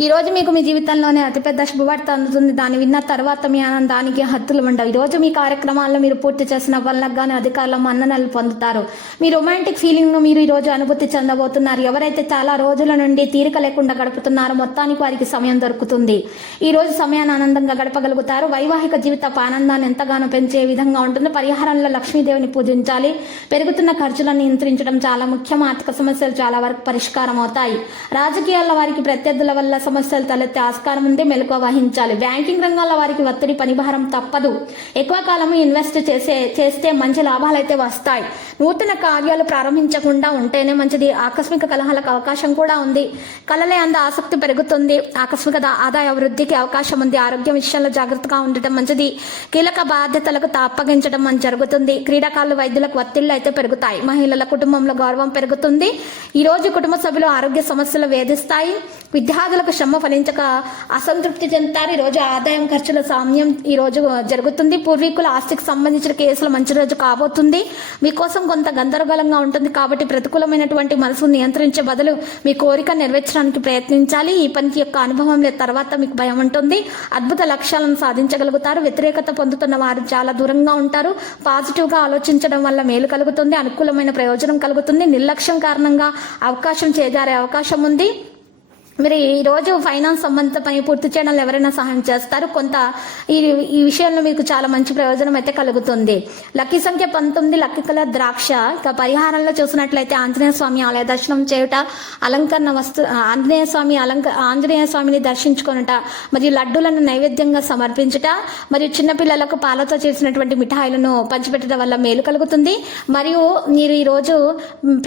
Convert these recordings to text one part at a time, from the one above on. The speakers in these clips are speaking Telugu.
ఈ రోజు మీకు మీ జీవితంలోనే అతిపెద్ద శుభవార్త అందుతుంది. దాన్ని విన్న తర్వాత మీ ఆనందానికి హద్దులు ఉండవు ఈ రోజు మీ కార్యక్రమాల్లో మీరు పూర్తి చేసిన వల్ల గానీ అధికారుల మన్ననలు పొందుతారు. మీ రొమాంటిక్ ఫీలింగ్ను మీరు ఈ రోజు అనుభూతి చెందబోతున్నారు. ఎవరైతే చాలా రోజుల నుండి తీరిక లేకుండా గడుపుతున్నారో మొత్తానికి వారికి సమయం దొరుకుతుంది. ఈ రోజు సమయాన్ని ఆనందంగా గడపగలుగుతారు. వైవాహిక జీవిత ఆనందాన్ని ఎంతగానో పెంచే విధంగా ఉంటుంది. పరిహారంలో లక్ష్మీదేవిని పూజించాలి. పెరుగుతున్న ఖర్చులను నియంత్రించడం చాలా ముఖ్యం. ఆర్థిక సమస్యలు చాలా వరకు పరిష్కారం అవుతాయి రాజకీయాల వారికి ప్రత్యర్థుల వల్ల సమస్యలు తలెత్తే ఆస్కారం ఉంది మెలకువ వహించాలి. బ్యాంకింగ్ రంగాల వారికి ఒత్తిడి పనిభారం తప్పదు. ఎక్కువ కాలం ఇన్వెస్ట్ చేసే చేస్తే మంచి లాభాలు అయితే వస్తాయి. నూతన కార్యాలు ప్రారంభించకుండా ఉంటేనే మంచిది. ఆకస్మిక కలహాలకు అవకాశం కూడా ఉంది. కళలే అంద ఆసక్తి పెరుగుతుంది. ఆకస్మిక ఆదాయ వృద్ధికి అవకాశం ఉంది. ఆరోగ్యం విషయంలో జాగ్రత్తగా ఉండటం మంచిది. కీలక బాధ్యతలకు అప్పగించడం మంచి జరుగుతుంది. క్రీడాకారులు వైద్యులకు ఒత్తిళ్ళు అయితే పెరుగుతాయి. మహిళల కుటుంబంలో గౌరవం పెరుగుతుంది. ఈ రోజు కుటుంబ సభ్యులు ఆరోగ్య సమస్యలు వేధిస్తాయి. విద్యార్థులకు శ్రమ ఫలించక అసంతృప్తి చెందుతారు. ఈ రోజు ఆదాయం ఖర్చుల సామ్యం ఈరోజు జరుగుతుంది. పూర్వీకుల ఆస్తికి సంబంధించిన కేసులు మంచి రోజు కాబోతుంది. మీకోసం కొంత గందరగోళంగా ఉంటుంది కాబట్టి ప్రతికూలమైనటువంటి మనసును నియంత్రించే బదులు మీ కోరిక నెరవేర్చడానికి ప్రయత్నించాలి. ఈ పనికి యొక్క అనుభవం లేదు తర్వాత మీకు భయం ఉంటుంది. అద్భుత లక్ష్యాలను సాధించగలుగుతారు. వ్యతిరేకత పొందుతున్న వారు చాలా దూరంగా ఉంటారు. పాజిటివ్గా ఆలోచించడం వల్ల మేలు కలుగుతుంది. అనుకూలమైన ప్రయోజనం కలుగుతుంది. నిర్లక్ష్యం కారణంగా అవకాశం చేజారే అవకాశం ఉంది. మీరు ఈ రోజు ఫైనాన్స్ సంబంధిత పని పూర్తి చేయడంలో ఎవరైనా సహాయం చేస్తారు? కొంత ఈ ఈ విషయంలో మీకు చాలా మంచి ప్రయోజనం అయితే కలుగుతుంది. లక్కీ సంఖ్య పంతొమ్మిది లక్కీ కల ద్రాక్ష. ఇక పరిహారంలో చూసినట్లయితే ఆంజనేయ స్వామి ఆలయ దర్శనం చేయుట అలంకరణ వస్తు ఆంజనేయ స్వామి అలంక ఆంజనేయ స్వామిని దర్శించుకొనుట మరియు లడ్డూలను నైవేద్యంగా సమర్పించుట మరియు చిన్నపిల్లలకు పాలతో చేసినటువంటి మిఠాయిలను పంచిపెట్టడం వల్ల మేలు కలుగుతుంది. మరియు మీరు ఈరోజు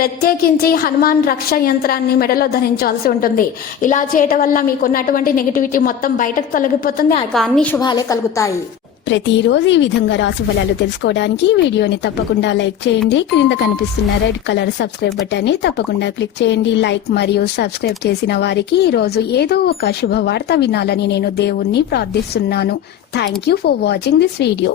ప్రత్యేకించి హనుమాన్ రక్ష యంత్రాన్ని మెడలో ధరించాల్సి ఉంటుంది. ఇలా చేయటం వల్ల మీకున్నటువంటి నెగిటివిటీ మొత్తం బయటకు తొలగిపోతుంది ఆ అన్ని శుభాలే కలుగుతాయి. ప్రతిరోజు ఈ విధంగా రాసు ఫలాలు తెలుసుకోవడానికి వీడియోని తప్పకుండా లైక్ చేయండి. క్రింద కనిపిస్తున్న రెడ్ కలర్ సబ్స్క్రైబ్ బటన్ని తప్పకుండా క్లిక్ చేయండి. లైక్ మరియు సబ్స్క్రైబ్ చేసిన వారికి ఈ రోజు ఏదో ఒక శుభవార్త వినాలని నేను దేవుణ్ణి ప్రార్థిస్తున్నాను. Thank you for watching this video